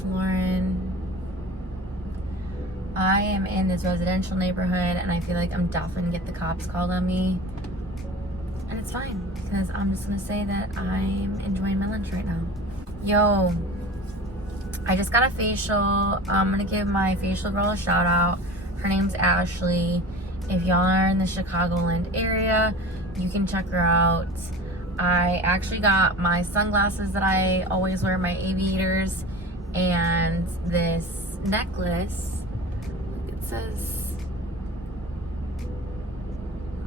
it's Lauren. I am in this residential neighborhood and I feel like I'm definitely gonna get the cops called on me. And it's fine, because I'm just gonna say that I'm enjoying my lunch right now. Yo, I just got a facial. I'm gonna give my facial girl a shout out. Her name's Ashleigh. If y'all are in the Chicagoland area, you can check her out. I actually got my sunglasses that I always wear, my aviators, and this necklace. It says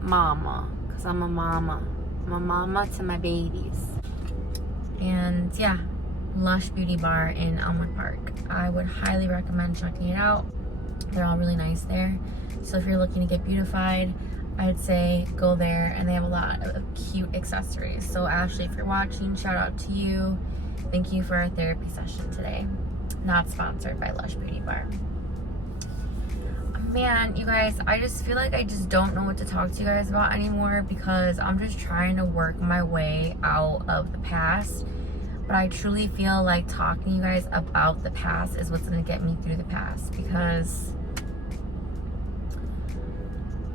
mama, because I'm a mama. I'm a mama to my babies. And yeah, Lush Beauty Bar in Elmwood Park. I would highly recommend checking it out. They're all really nice there. So if you're looking to get beautified, I'd say go there, and they have a lot of cute accessories. So Ashley, if you're watching, shout out to you. Thank you for our therapy session today. Not sponsored by Lush Beauty Bar. Man, you guys, I just feel like I just don't know what to talk to you guys about anymore, because I'm just trying to work my way out of the past. But I truly feel like talking to you guys about the past is what's going to get me through the past, because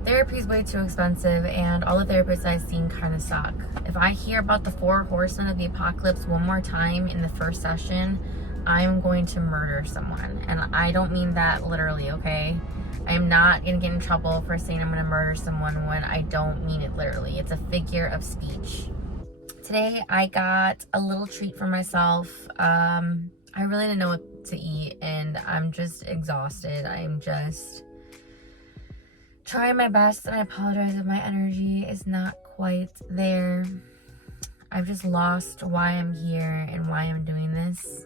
therapy is way too expensive, and all the therapists I've seen kind of suck. If I hear about the 4 horsemen of the apocalypse one more time in the first session, I'm going to murder someone. And I don't mean that literally, okay? I am not going to get in trouble for saying I'm going to murder someone when I don't mean it literally. It's a figure of speech. Today, I got a little treat for myself. I really didn't know what to eat, and I'm just exhausted. I'm just trying my best, and I apologize if my energy is not quite there. I've just lost why I'm here and why I'm doing this.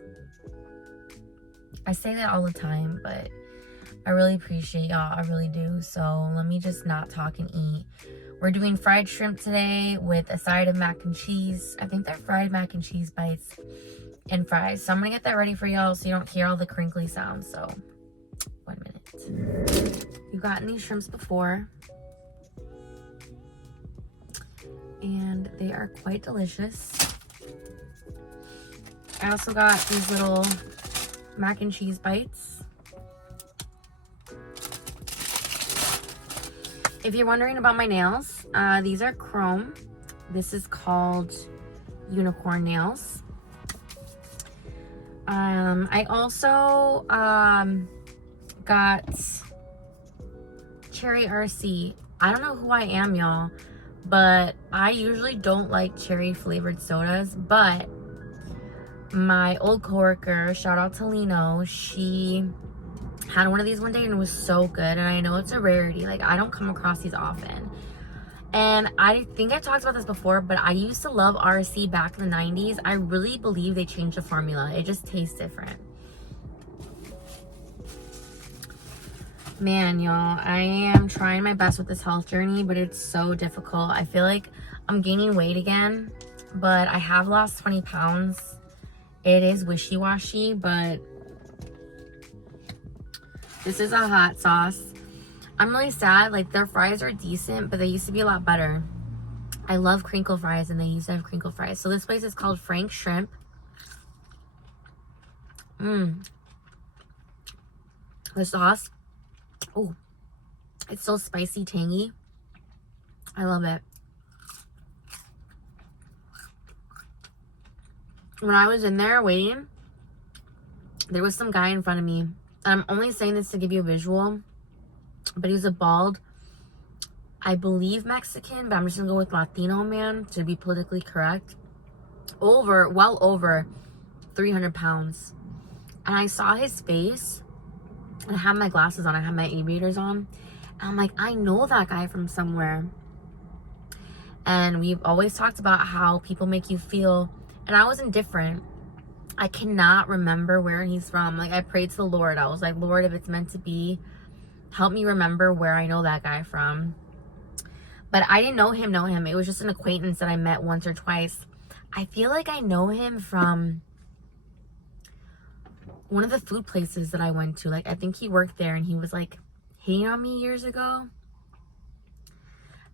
I say that all the time, but I really appreciate y'all. I really do. So let me just not talk and eat. We're doing fried shrimp today with a side of mac and cheese. I think they're fried mac and cheese bites and fries. So I'm going to get that ready for y'all so you don't hear all the crinkly sounds. So 1 minute. You've gotten these shrimps before, and they are quite delicious. I also got these little mac and cheese bites. If you're wondering about my nails, these are chrome. This is called unicorn nails. I also got cherry RC. I don't know who I am, y'all, but I usually don't like cherry flavored sodas, but my old coworker, shout out to Lino, she had one of these one day and it was so good. And I know it's a rarity, like I don't come across these often. And I think I talked about this before, but I used to love RC back in the 90s. I really believe they changed the formula. It just tastes different. Man, y'all, I am trying my best with this health journey, but it's so difficult. I feel like I'm gaining weight again, but I have lost 20 pounds. It is wishy-washy, but this is a hot sauce. I'm really sad. Like, their fries are decent, but they used to be a lot better. I love crinkle fries, and they used to have crinkle fries. So this place is called Frank Shrimp. The sauce. Oh, it's so spicy, tangy. I love it. When I was in there waiting, there was some guy in front of me. I'm only saying this to give you a visual, but he was a bald, I believe Mexican, but I'm just gonna go with Latino man to be politically correct. Well over 300 pounds. And I saw his face, and I had my glasses on, I had my aviators on, and I'm like, I know that guy from somewhere. And we've always talked about how people make you feel, and I was indifferent. I cannot remember where he's from. Like, I prayed to the Lord. I was like, Lord, if it's meant to be, help me remember where I know that guy from. But I didn't know him. It was just an acquaintance that I met once or twice. I feel like I know him from one of the food places that I went to. Like, I think he worked there, and he was like hitting on me years ago.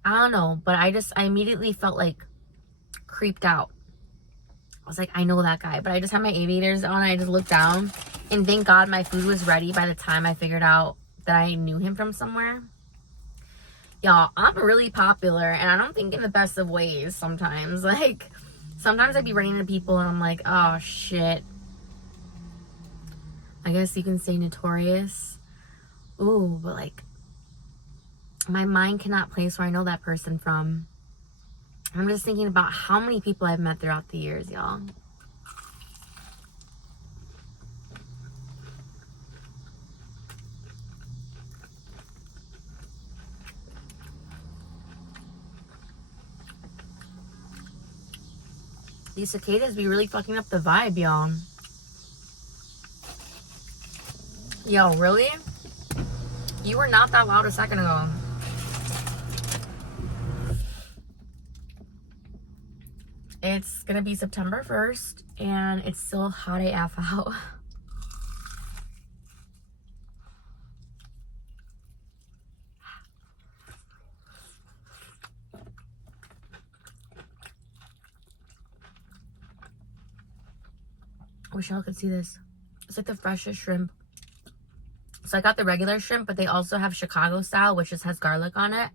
I don't know, but I immediately felt like creeped out. I was like, I know that guy, but I just had my aviators on. I just looked down, And thank God my food was ready by the time I figured out that I knew him from somewhere. Y'all, I'm really popular, and I don't think in the best of ways sometimes. Like, sometimes I'd be running into people and I'm like, oh shit. I guess you can say notorious. Ooh, but like, my mind cannot place where I know that person from. I'm just thinking about how many people I've met throughout the years, y'all. These cicadas be really fucking up the vibe, y'all. Yo, really? You were not that loud a second ago. It's gonna be September 1st, and it's still hot AF out. I wish y'all could see this. It's like the freshest shrimp. So I got the regular shrimp, but they also have Chicago style, which just has garlic on it.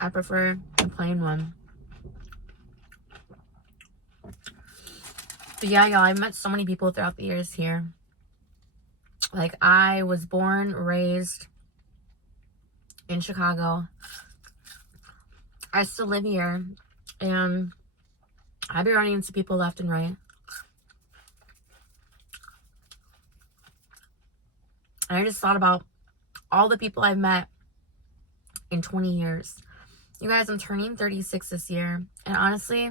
I prefer the plain one. But yeah, y'all, I've met so many people throughout the years here. Like, I was born, raised in Chicago. I still live here, and I be running into people left and right. And I just thought about all the people I've met in 20 years. You guys, I'm turning 36 this year, and honestly,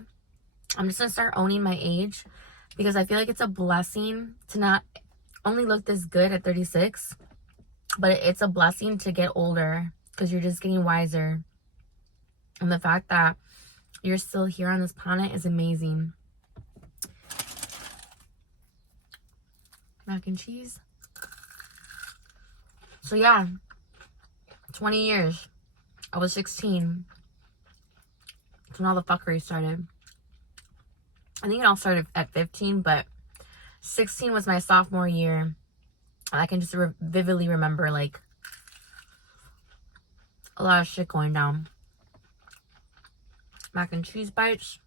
I'm just gonna start owning my age, because I feel like it's a blessing to not only look this good at 36, but it's a blessing to get older, because you're just getting wiser. And the fact that you're still here on this planet is amazing. Mac and cheese. So yeah, 20 years. I was 16. That's when all the fuckery started. I think it all started at 15, but 16 was my sophomore year. I can just vividly remember, like, a lot of shit going down. Mac and cheese bites.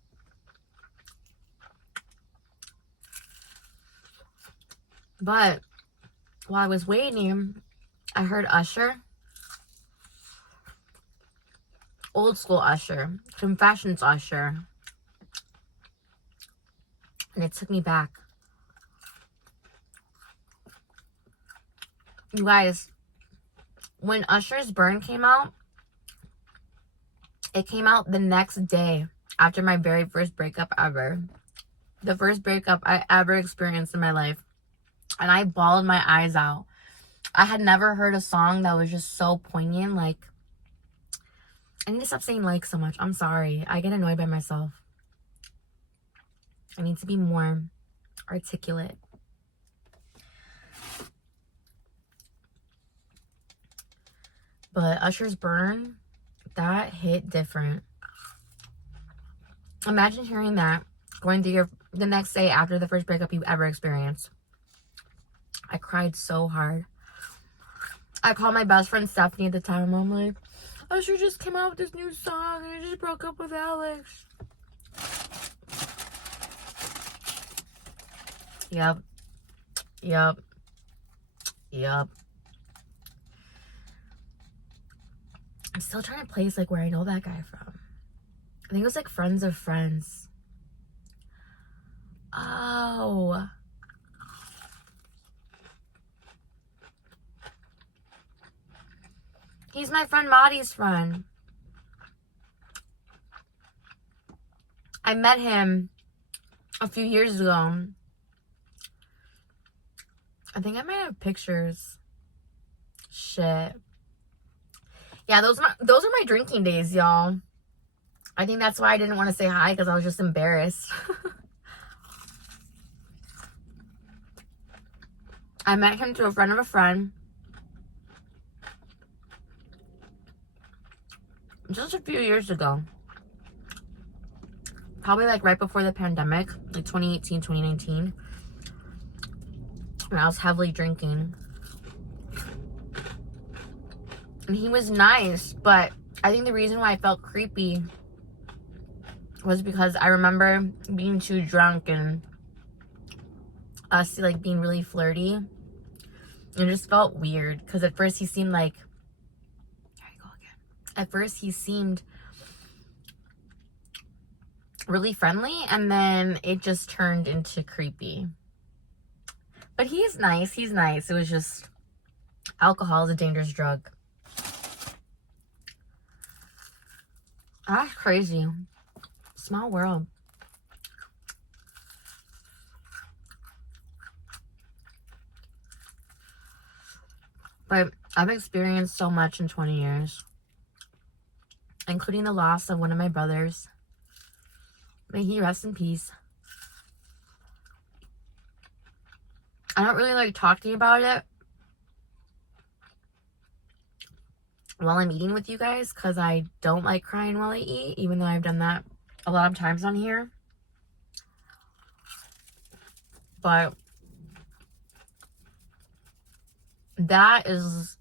But while I was waiting, I heard Usher. Old school Usher. Confessions Usher. And it took me back. You guys, when Usher's Burn came out, it came out the next day after my very first breakup ever. The first breakup I ever experienced in my life. And I bawled my eyes out. I had never heard a song that was just so poignant. Like, I need to stop saying like so much. I'm sorry. I get annoyed by myself. I need to be more articulate. But Usher's Burn, that hit different. Imagine hearing that going through the next day after the first breakup you ever experienced. I cried so hard. I called my best friend Stephanie at the time. I'm like, Usher just came out with this new song and I just broke up with Alex. Yep. I'm still trying to place like where I know that guy from. I think it was like Friends of Friends. Oh. He's my friend Maddie's friend. I met him a few years ago. I think I might have pictures. Shit. Yeah, those are my drinking days, y'all. I think that's why I didn't want to say hi, because I was just embarrassed. I met him through a friend of a friend. just a few years ago. Probably like right before the pandemic, like 2018, 2019. When I was heavily drinking. And he was nice, but I think the reason why I felt creepy was because I remember being too drunk and us like being really flirty. And it just felt weird because at first he seemed like, there I go again. At first he seemed really friendly, and then it just turned into creepy. But he's nice. He's nice. It was just alcohol is a dangerous drug. That's crazy. Small world. But I've experienced so much in 20 years, including the loss of one of my brothers. May he rest in peace. I don't really like talking about it while I'm eating with you guys because I don't like crying while I eat, even though I've done that a lot of times on here. But that is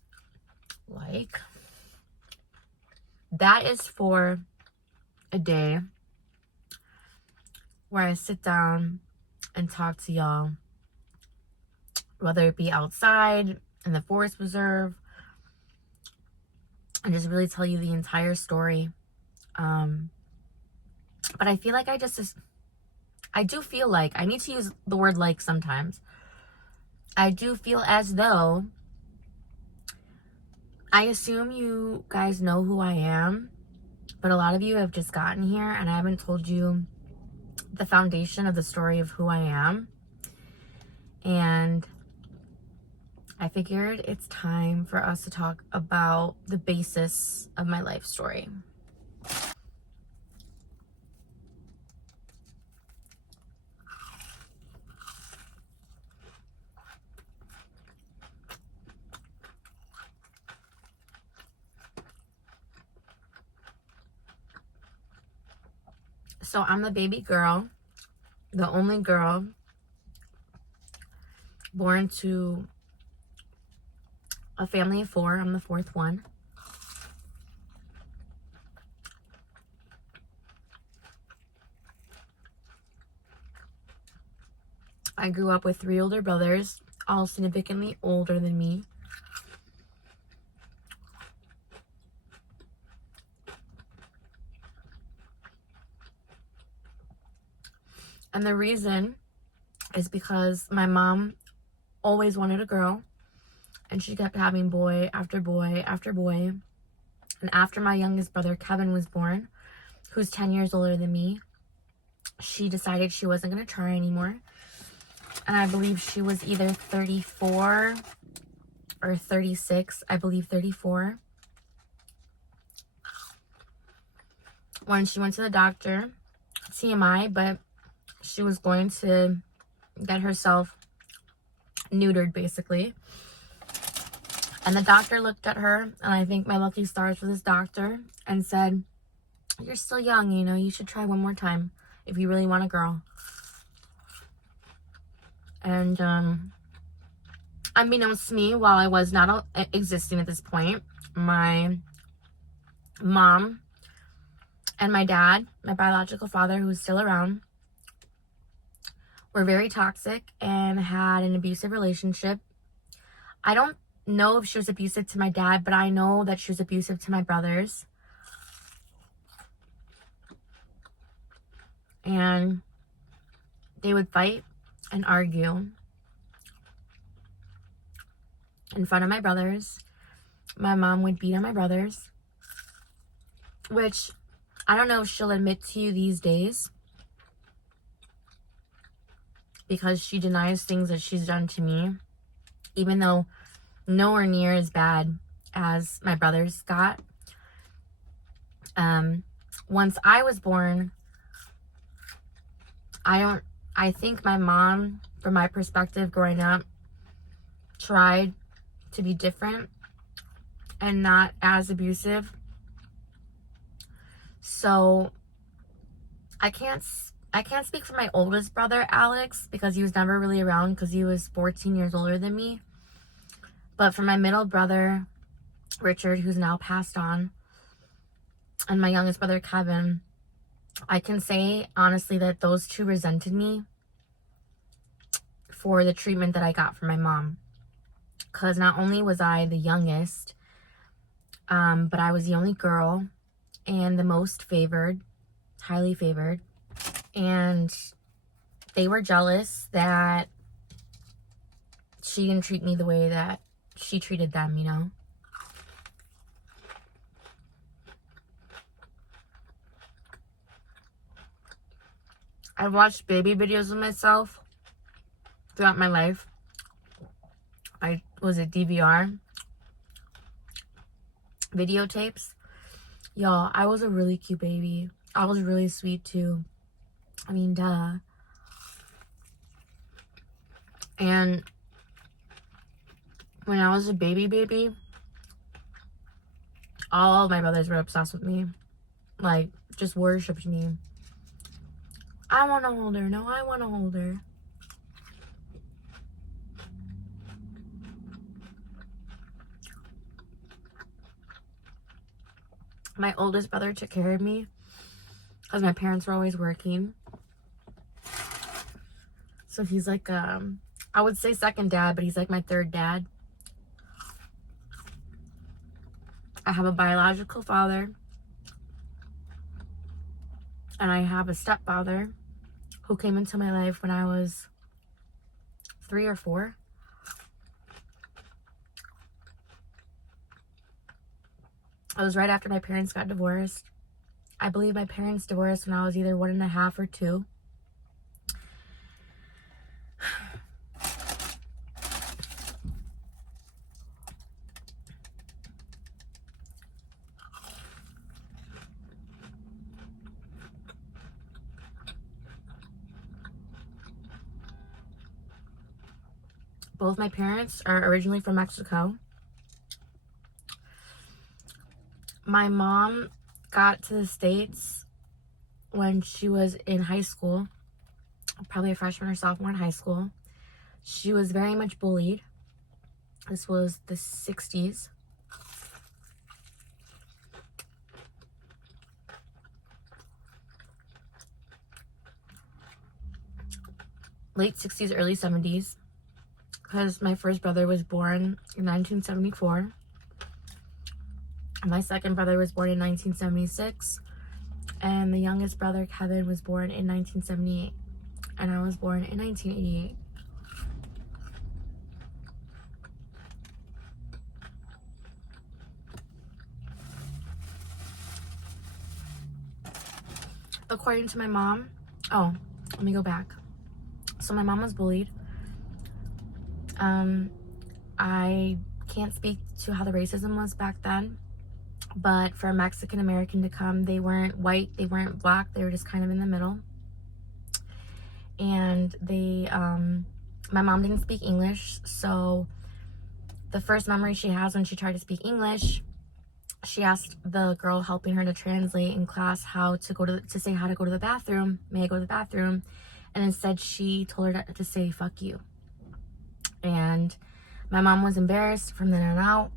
for a day where I sit down and talk to y'all, whether it be outside in the forest preserve, and just really tell you the entire story. But I feel like I do feel like, I need to use the word like sometimes. I do feel as though, I assume you guys know who I am, but a lot of you have just gotten here and I haven't told you the foundation of the story of who I am. And I figured it's time for us to talk about the basis of my life story. So I'm the baby girl, the only girl born to a family of 4. I'm the 4th one. I grew up with 3 older brothers, all significantly older than me. And the reason is because my mom always wanted a girl, and she kept having boy after boy after boy. And after my youngest brother Kevin was born, who's 10 years older than me, she decided she wasn't going to try anymore. And I believe she was either 34 or 36. I believe 34. When she went to the doctor, TMI, but she was going to get herself neutered, basically. And the doctor looked at her, and I think my lucky stars for this doctor, and said, "You're still young, you know, you should try one more time if you really want a girl." And unbeknownst to me, while I was not existing at this point, my mom and my dad, my biological father, who's still around, were very toxic and had an abusive relationship. I don't know if she was abusive to my dad, but I know that she was abusive to my brothers. And they would fight and argue in front of my brothers. My mom would beat on my brothers, which I don't know if she'll admit to you these days, because she denies things that she's done to me, even though nowhere near as bad as my brothers got. Once I was born, I think my mom, from my perspective growing up, tried to be different and not as abusive. So I can't speak for my oldest brother, Alex, because he was never really around because he was 14 years older than me. But for my middle brother, Richard, who's now passed on, and my youngest brother, Kevin, I can say honestly that those two resented me for the treatment that I got from my mom. Because not only was I the youngest, but I was the only girl and the most favored, highly favored. And they were jealous that she didn't treat me the way that she treated them, you know? I've watched baby videos of myself throughout my life. Was it DVR? Videotapes. Y'all, I was a really cute baby. I was really sweet too. I mean, duh. And when I was a baby, all of my brothers were obsessed with me. Like, just worshipped me. I want to hold her. No, I want to hold her. My oldest brother took care of me because my parents were always working. So he's like, I would say second dad, but he's like my third dad. I have a biological father. And I have a stepfather who came into my life when I was 3 or 4. It was right after my parents got divorced. I believe my parents divorced when I was either 1.5 or 2. Both my parents are originally from Mexico. My mom got to the States when she was in high school, probably a freshman or sophomore in high school. She was very much bullied. This was the 60s. Late 60s, early 70s. Because my first brother was born in 1974. My second brother was born in 1976. And the youngest brother, Kevin, was born in 1978. And I was born in 1988. According to my mom, let me go back. So my mom was bullied. I can't speak to how the racism was back then, but for a Mexican American to come, they weren't white, they weren't black, they were just kind of in the middle. And my mom didn't speak English, so the first memory she has when she tried to speak English, she asked the girl helping her to translate in class how to go to the bathroom. May I go to the bathroom? And instead she told her to say fuck you. And my mom was embarrassed from then on out,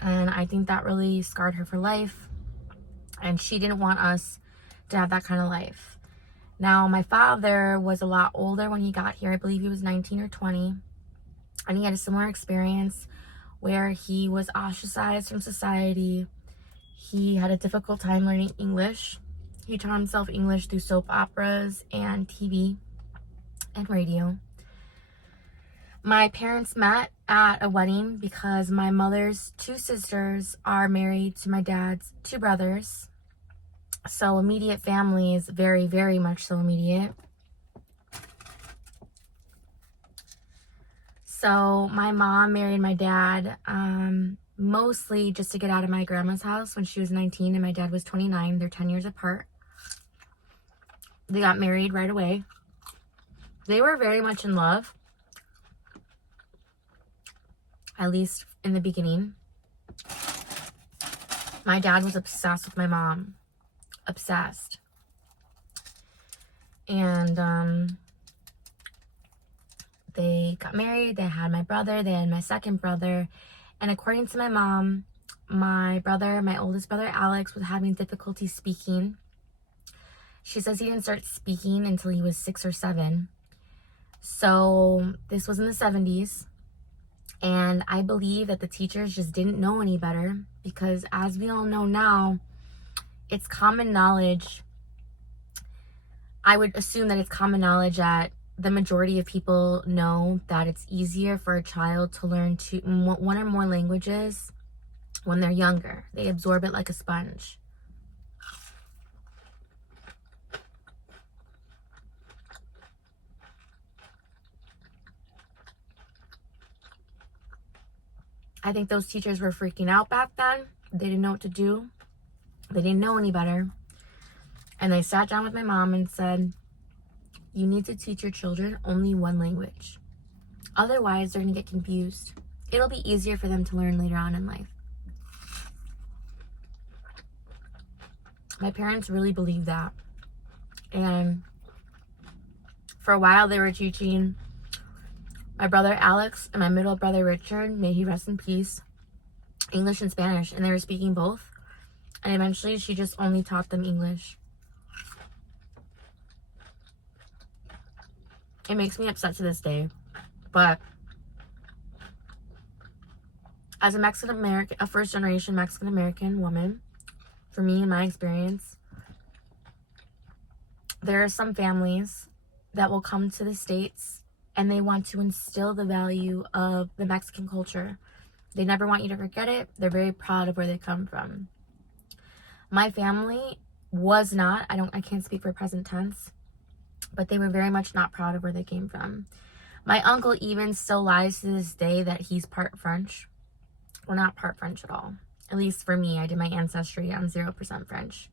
and I think that really scarred her for life, and she didn't want us to have that kind of life. Now, my father was a lot older when he got here. I believe he was 19 or 20, and he had a similar experience where he was ostracized from society. He had a difficult time learning English. He taught himself English through soap operas and TV and radio. My parents met at a wedding because my mother's 2 sisters are married to my dad's 2 brothers. So immediate family is very, very much so immediate. So my mom married my dad mostly just to get out of my grandma's house when she was 19 and my dad was 29. They're 10 years apart. They got married right away. They were very much in love. At least in the beginning. My dad was obsessed with my mom. obsessed. And they got married. They had my brother. They had my second brother. And according to my mom, my oldest brother Alex, was having difficulty speaking. She says he didn't start speaking until he was 6 or 7. So this was in the 70s. And I believe that the teachers just didn't know any better, because as we all know now, it's common knowledge. I would assume that it's common knowledge that the majority of people know that it's easier for a child to learn one or more languages when they're younger. They absorb it like a sponge. I think those teachers were freaking out back then. They didn't know what to do. They didn't know any better. And they sat down with my mom and said, you need to teach your children only one language. Otherwise, they're going to get confused. It'll be easier for them to learn later on in life. My parents really believed that. And for a while, they were teaching my brother Alex and my middle brother Richard, may he rest in peace, English and Spanish. And they were speaking both. And eventually, she just only taught them English. It makes me upset to this day. But as a Mexican-American, a first-generation Mexican-American woman, for me, in my experience, there are some families that will come to the States and they want to instill the value of the Mexican culture. They never want you to forget it. They're very proud of where they come from. My family was not, I can't speak for present tense, but they were very much not proud of where they came from. My uncle even still lies to this day that he's part French. We're not part French at all. At least for me, I did my ancestry. I'm 0% French.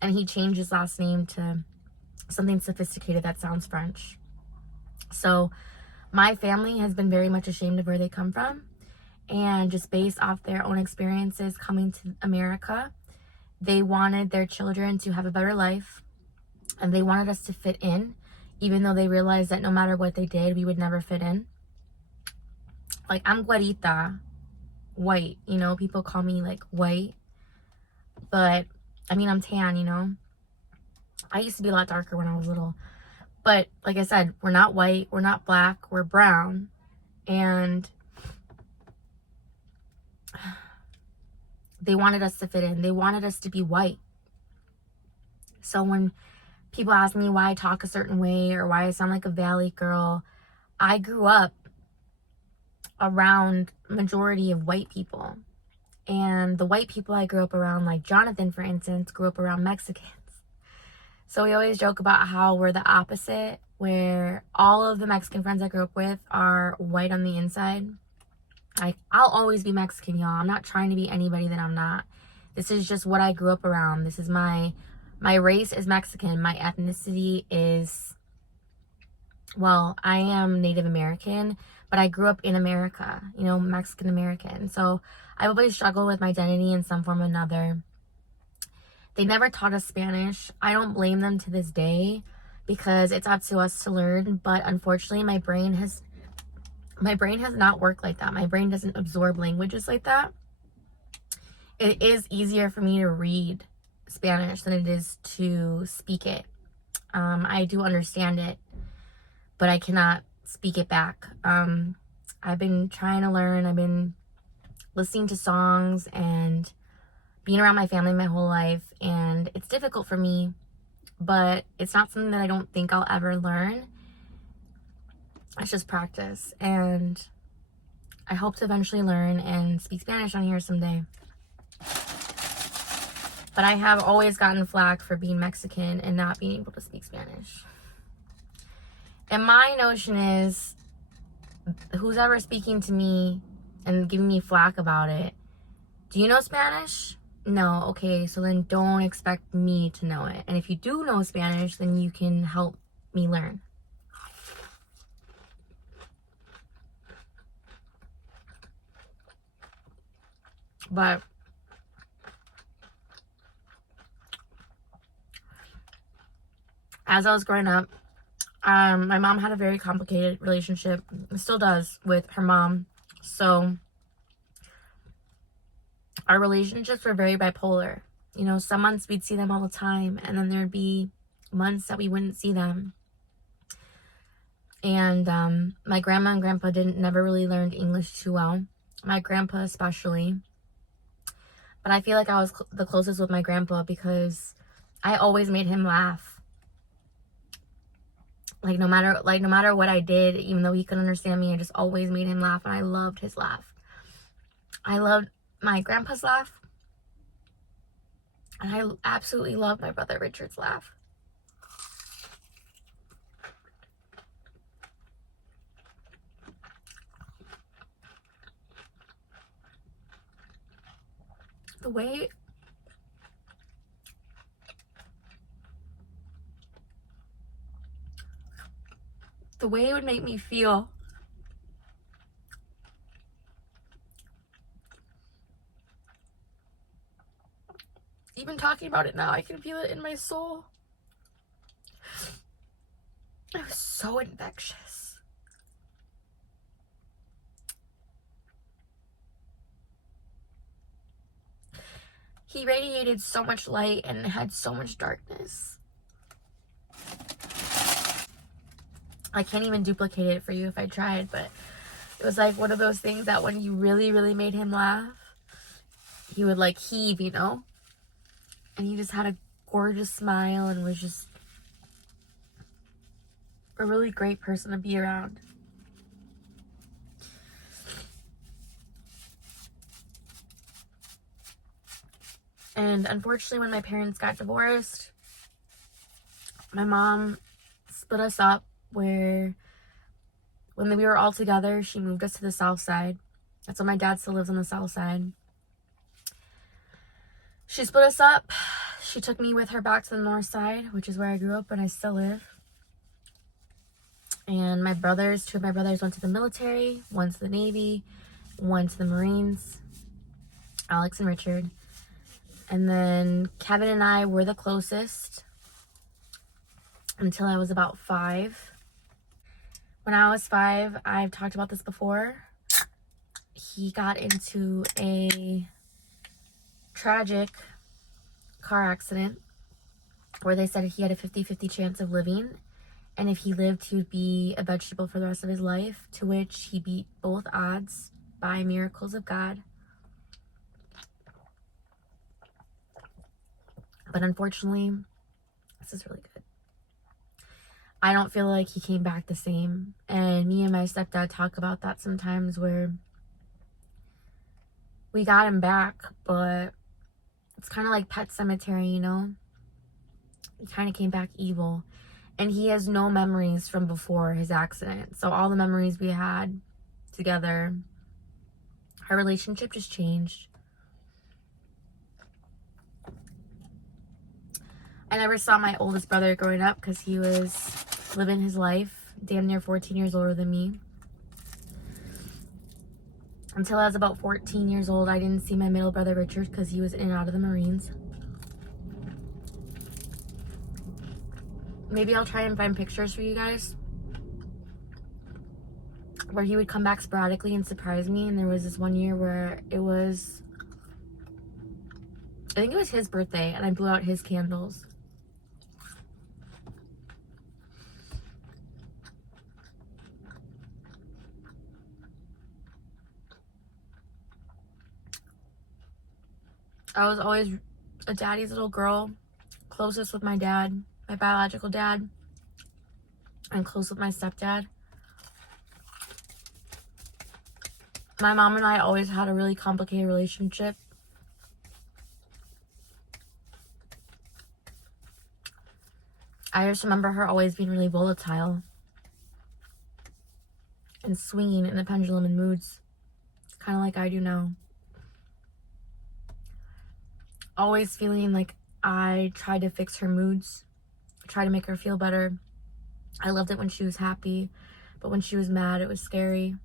And he changed his last name to something sophisticated that sounds French. So my family has been very much ashamed of where they come from. And just based off their own experiences coming to America, they wanted their children to have a better life. And they wanted us to fit in, even though they realized that no matter what they did, we would never fit in. Like, I'm güerita, white, you know, people call me like white, but I mean, I'm tan, you know. I used to be a lot darker when I was little, but like I said, we're not white, we're not black, we're brown. And they wanted us to fit in. They wanted us to be white. So when people ask me why I talk a certain way or why I sound like a valley girl, I grew up around majority of white people. And the white people I grew up around, like Jonathan, for instance, grew up around Mexicans. So we always joke about how we're the opposite, where all of the Mexican friends I grew up with are white on the inside. Like, I'll always be Mexican, y'all. I'm not trying to be anybody that I'm not. This is just what I grew up around. This is my race is Mexican. My ethnicity is, well, I am Native American, but I grew up in America, you know, Mexican American. So I've always struggled with my identity in some form or another. They never taught us Spanish. I don't blame them to this day, because it's up to us to learn. But unfortunately, my brain has not worked like that. My brain doesn't absorb languages like that. It is easier for me to read Spanish than it is to speak it. I do understand it, but I cannot speak it back. I've been trying to learn. I've been listening to songs and being around my family my whole life, and it's difficult for me, but it's not something that I don't think I'll ever learn. It's just practice, and I hope to eventually learn and speak Spanish on here someday. But I have always gotten flack for being Mexican and not being able to speak Spanish. And my notion is, who's ever speaking to me and giving me flack about it, do you know Spanish? No. Okay, so then don't expect me to know it. And if you do know Spanish, then you can help me learn. But as I was growing up, my mom had a very complicated relationship, still does, with her mom. So our relationships were very bipolar. You know, some months we'd see them all the time, and then there'd be months that we wouldn't see them. And my grandma and grandpa never really learned English too well. My grandpa especially. But I feel like I was the closest with my grandpa because I always made him laugh. Like no matter what I did, even though he couldn't understand me, I just always made him laugh, and I loved his laugh. I loved my grandpa's laugh, and I absolutely loved my brother Richard's laugh. The way it would make me feel. Even talking about it now, I can feel it in my soul. It was so infectious. He radiated so much light and had so much darkness. I can't even duplicate it for you if I tried, but it was like one of those things that when you really, really made him laugh, he would like heave, you know? And he just had a gorgeous smile and was just a really great person to be around. And unfortunately, when my parents got divorced, my mom split us up, where when we were all together, she moved us to the south side. That's why my dad still lives on the south side. She split us up. She took me with her back to the north side, which is where I grew up and I still live. And two of my brothers went to the military, one to the Navy, one to the Marines, Alex and Richard. And then Kevin and I were the closest until I was about 5. When I was 5, I've talked about this before, he got into a tragic car accident where they said he had a 50-50 chance of living, and if he lived, he would be a vegetable for the rest of his life, to which he beat both odds by miracles of God. But unfortunately, this is really good. I don't feel like he came back the same. And me and my stepdad talk about that sometimes, where we got him back, but it's kind of like Pet Cemetery, you know? He kind of came back evil. And he has no memories from before his accident. So all the memories we had together, our relationship just changed. I never saw my oldest brother growing up because he was living his life, damn near 14 years older than me. Until I was about 14 years old, I didn't see my middle brother Richard because he was in and out of the Marines. Maybe I'll try and find pictures for you guys where he would come back sporadically and surprise me. And there was this one year where I think it was his birthday, and I blew out his candles. I was always a daddy's little girl, closest with my dad, my biological dad, and close with my stepdad. My mom and I always had a really complicated relationship. I just remember her always being really volatile and swinging in the pendulum in moods, kind of like I do now. Always feeling like I tried to fix her moods, try to make her feel better. I loved it when she was happy, but when she was mad, it was scary.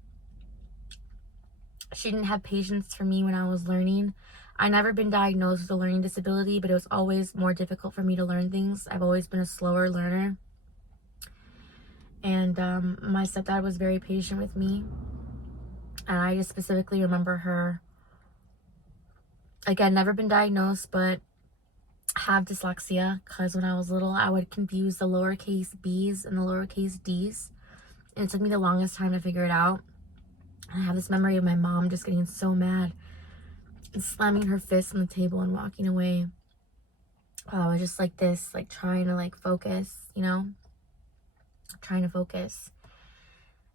She didn't have patience for me when I was learning. I never been diagnosed with a learning disability, but it was always more difficult for me to learn things. I've always been a slower learner. And my stepdad was very patient with me. And I just specifically remember her, again, never been diagnosed, but have dyslexia, because when I was little, I would confuse the lowercase b's and the lowercase d's. And it took me the longest time to figure it out. I have this memory of my mom just getting so mad and slamming her fist on the table and walking away. I was just like this, like trying to like focus, you know, trying to focus.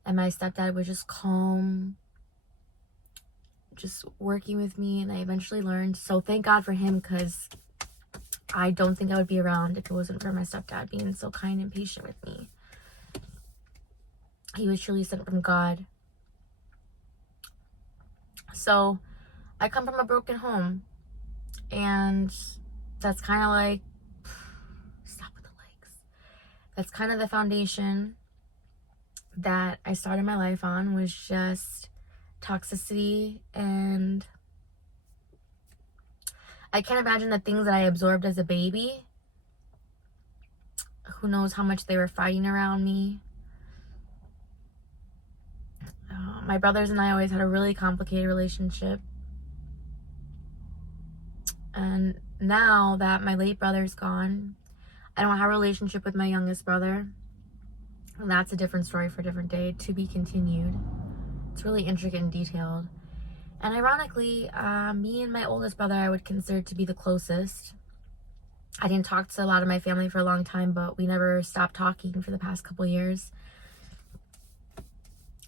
And my stepdad was just calm, just working with me, and I eventually learned. So thank God for him, because I don't think I would be around if it wasn't for my stepdad being so kind and patient with me. He was truly sent from God. So I come from a broken home, and that's kind of like, stop with the legs. That's kind of the foundation that I started my life on, was just toxicity. And I can't imagine the things that I absorbed as a baby. Who knows how much they were fighting around me. My brothers and I always had a really complicated relationship. And now that my late brother's gone, I don't have a relationship with my youngest brother. And that's a different story for a different day, to be continued. It's really intricate and detailed. And ironically, me and my oldest brother I would consider to be the closest. I didn't talk to a lot of my family for a long time, but we never stopped talking for the past couple years.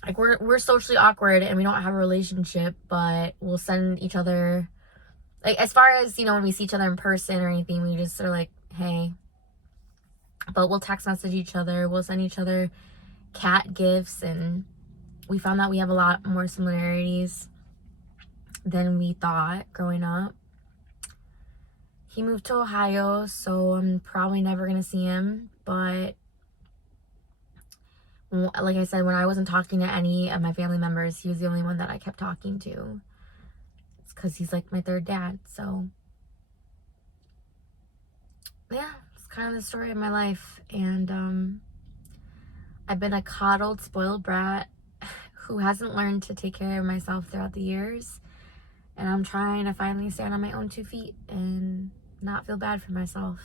Like, we're socially awkward and we don't have a relationship, but we'll send each other, like, as far as, you know, when we see each other in person or anything, we just are like, hey. But we'll text message each other, we'll send each other cat gifts, and we found that we have a lot more similarities than we thought growing up. He moved to Ohio, so I'm probably never gonna see him, but like I said, when I wasn't talking to any of my family members, he was the only one that I kept talking to. It's because he's like my third dad. So yeah, it's kind of the story of my life. And I've been a coddled, spoiled brat who hasn't learned to take care of myself throughout the years. And I'm trying to finally stand on my own 2 feet and not feel bad for myself.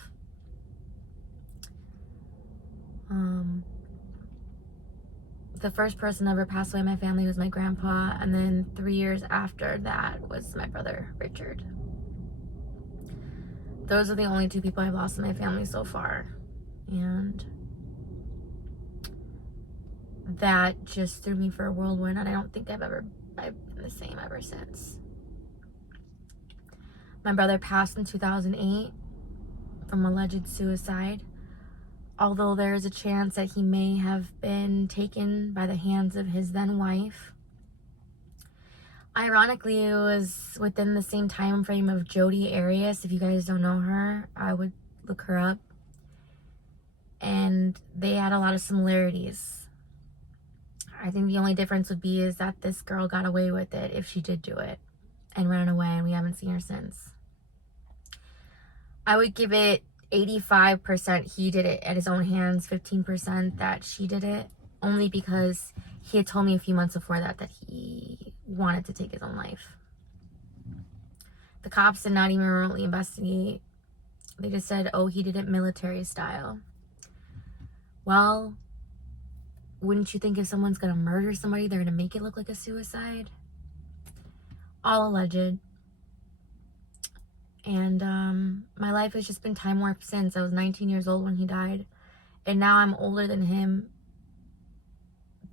The first person ever passed away in my family was my grandpa, and then 3 years after that was my brother, Richard. Those are the only 2 people I've lost in my family so far. And that just threw me for a whirlwind, and I don't think I've been the same ever since. My brother passed in 2008 from alleged suicide. Although there is a chance that he may have been taken by the hands of his then wife. Ironically, it was within the same time frame of Jodi Arias. If you guys don't know her, I would look her up. And they had a lot of similarities. I think the only difference would be is that this girl got away with it, if she did do it, and ran away, and we haven't seen her since. I would give it 85% he did it at his own hands, 15% that she did it, only because he had told me a few months before that he wanted to take his own life. The cops did not even remotely investigate. They just said, oh, he did it military style. Well, wouldn't you think if someone's gonna murder somebody, they're gonna make it look like a suicide? All alleged. And my life has just been time warped since. I was 19 years old when he died, and now I'm older than him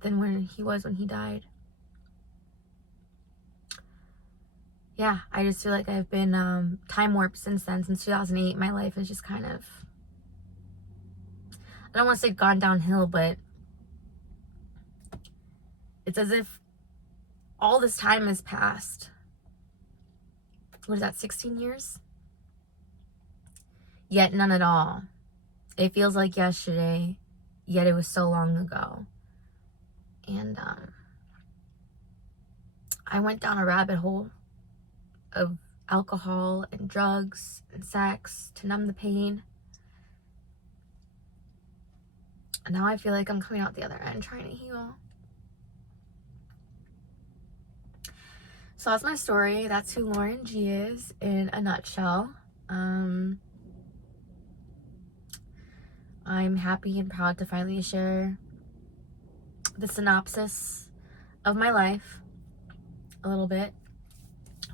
than when he was when he died. Yeah, I just feel like I've been time warped since then. Since 2008, my life has just kind of, I don't want to say gone downhill, but it's as if all this time has passed. What is that, 16 years? Yet none at all. It feels like yesterday, yet it was so long ago. And I went down a rabbit hole of alcohol and drugs and sex to numb the pain. And now I feel like I'm coming out the other end trying to heal. So that's my story. That's who Lauren G is in a nutshell. I'm happy and proud to finally share the synopsis of my life a little bit,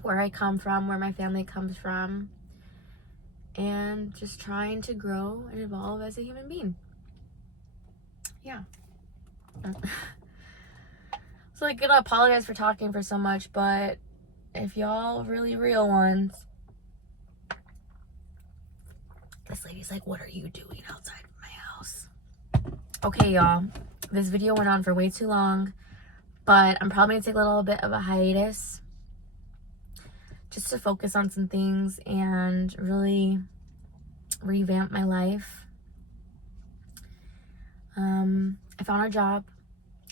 where I come from, where my family comes from, and just trying to grow and evolve as a human being. Yeah. So I'm gonna apologize for talking for so much, but if y'all really real ones, this lady's like, what are you doing outside of my house? Okay, y'all, this video went on for way too long, but I'm probably gonna take a little bit of a hiatus just to focus on some things and really revamp my life. I found a job.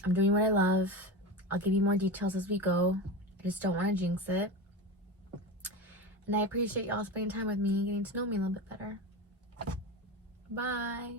I'm doing what I love. I'll give you more details as we go. I just don't want to jinx it. And I appreciate y'all spending time with me, getting to know me a little bit better. Bye.